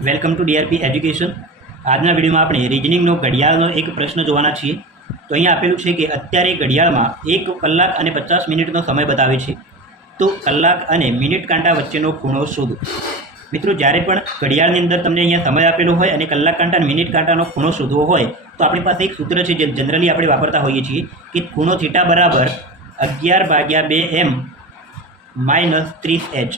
Welcome to DRP education. આજના વિડીયોમાં આપણે રિઝનિંગનો ઘડિયાળનો એક પ્રશ્ન જોવાના છીએ। તો અહીંયા આપેલું છે કે અત્યારે ઘડિયાળમાં 1 કલાક અને 50 મિનિટનો સમય બતાવે છે, તો કલાક અને મિનિટ કાંટા વચ્ચેનો ખૂણો શોધો। મિત્રો, જ્યારે પણ ઘડિયાળની અંદર તમને અહીંયા સમય આપેલો હોય અને કલાક કાંટા અને મિનિટ કાંટાનો ખૂણો શોધવો હોય તો આપણી પાસે એક સૂત્ર છે જે જનરલી આપણે વાપરતા હોઈએ છીએ કે ખૂણો થીટા બરાબર 11/2m - 30h।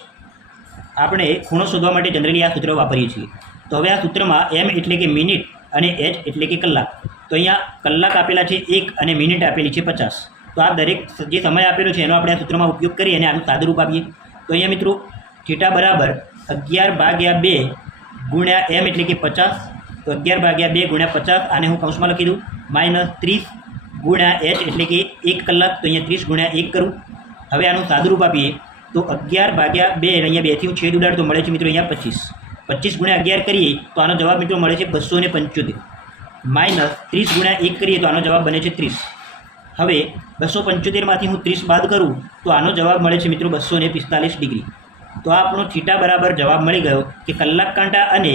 આપણે ખૂણો શોધવા માટે જનરલી આ સૂત્ર વાપરીએ છીએ। તો હવે આ સૂત્રમાં m એટલે કે મિનિટ અને h એટલે કે કલાક। તો અહીંયા કલાક આપેલા છે 1 અને મિનિટ આપેલી છે 50। તો આ દરેક જે સમય આપેલો છે એનો આપણે આ સૂત્રમાં ઉપયોગ કરી અને આનું સાદુરૂપ આપીએ। તો અહીંયા મિત્રો થીટા બરાબર 11/2 ગુણ્યા m એટલે કે 50। તો 11/2 ગુણ્યા 50 આને હું કૌંસમાં લખી દઉં, -30 ગુણ્યા h એટલે કે 1 કલાક। તો અહીંયા 30 ગુણ્યા 1 કરું। હવે આનું સાદુરૂપ આપીએ તો 11/2 અહીંયા 2 થી હું છેદ ઉડાડું તો મળે છે મિત્રો અહીંયા 25। 25 ગુણ્યા 11 કરીએ તો આનો જવાબ મિત્રો મળે છે 275 -30 ગુણ્યા 1 કરીએ તો આનો જવાબ બને છે 30। હવે 275માંથી હું 30 બાદ કરું તો આનો જવાબ મળે છે મિત્રો 245 ડિગ્રી। તો આ આપણો થીટા બરાબર જવાબ મળી ગયો કે કલાક કાંટા અને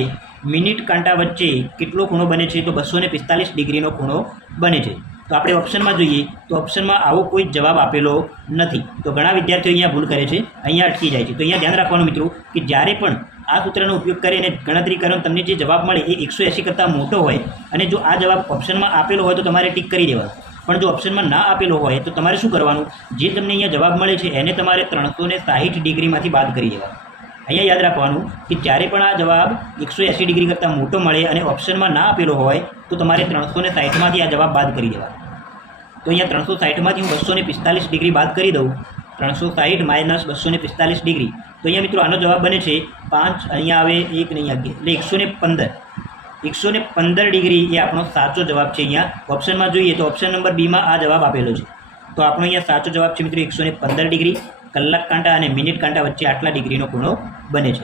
મિનિટ કાંટા વચ્ચે કેટલો ખૂણો બને છે, તો 245 ડિગ્રીનો ખૂણો બને છે। તો આપણે ઓપ્શનમાં જોઈએ તો ઓપ્શનમાં આવો કોઈ જવાબ આપેલો નથી। તો ઘણા વિદ્યાર્થીઓ અહીંયા ભૂલ કરે છે, અહીંયા અટકી જાય છે। તો અહીંયા ધ્યાન રાખવાનું મિત્રો કે જ્યારે પણ આ સૂત્રનો ઉપયોગ કરીને ગણતરી કરો તમને જે જવાબ મળે એ 180 કરતાં મોટો હોય અને જો આ જવાબ ઓપ્શનમાં આપેલો હોય તો તમારે ટીક કરી દેવાનો। પણ જો ઓપ્શનમાં ના આપેલો હોય તો તમારે શું કરવાનું, જે તમને અહીંયા જવાબ મળે છે એને તમારે 360 ડિગ્રીમાંથી બાદ કરી દેવાનો। અહીંયા યાદ રાખવાનું કે જ્યારે પણ આ જવાબ 180 ડિગ્રી કરતાં મોટો મળે અને ઓપ્શનમાં ના આપેલો હોય તો તમારે 360માંથી આ જવાબ બાદ કરી દેવાનો। તો અહીંયા 360માંથી હું 245 ડિગ્રી બાદ કરી દઉં, 360 - 245 ડિગ્રી। તો અહીંયા મિત્રો આનો જવાબ બને છે 5, અહીંયા આવે 1 ને અહીંયા 2, એટલે 115 ડિગ્રી એ આપણો સાચો જવાબ છે। અહીંયા ઓપ્શનમાં જોઈએ તો ઓપ્શન નંબર બીમાં આ જવાબ આપેલો છે। તો આપણો અહીંયા સાચો જવાબ છે મિત્રો 115 ડિગ્રી। કલાક કાંટા અને મિનિટ કાંટા વચ્ચે આટલા ડિગ્રીનો ખૂણો બને છે।